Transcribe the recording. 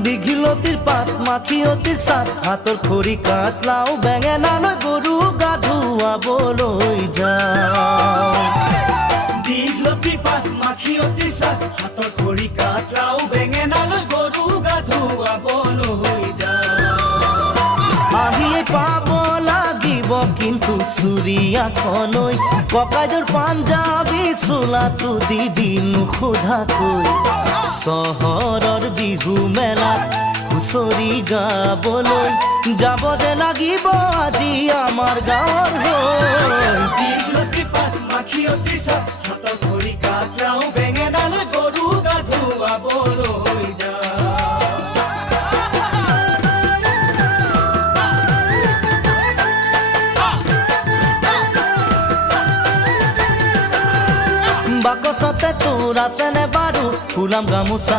দীঘিলতিৰ পাত মাখিয়তিৰ চাত হাতৰ খৰি কাঠ লাও বেঙেনালৈ গৰু গা ধুৱাবলৈ যাওঁ দীঘলতিৰ পাত মাখিয়তিৰ চাত হাতৰ খৰি কাঠ লাও বেঙেনালৈ গৰু গা ধুৱাবলৈ যাওঁ আহিয়ে পাব লাগিব কিন্তু চুৰিয়াখনৈ ককাইদেউৰ পাঞ্জাবী চোলাটো দিবি নোসোধাকৈ চহৰৰ বিহু মেলাত হুঁচৰি গাবলৈ যাব যে লাগিব আজি আমাৰ গাঁৱৰ হৈ দীঘলতিৰ পাত মাখিয়তিৰ চাত হাতৰ খৰি কাঠ লাও বেঙেনালৈ গৰু গা ধুৱাবলৈ যাওঁ বাকচতে তোৰ আছেনে বাৰু ফুলাম গামোচা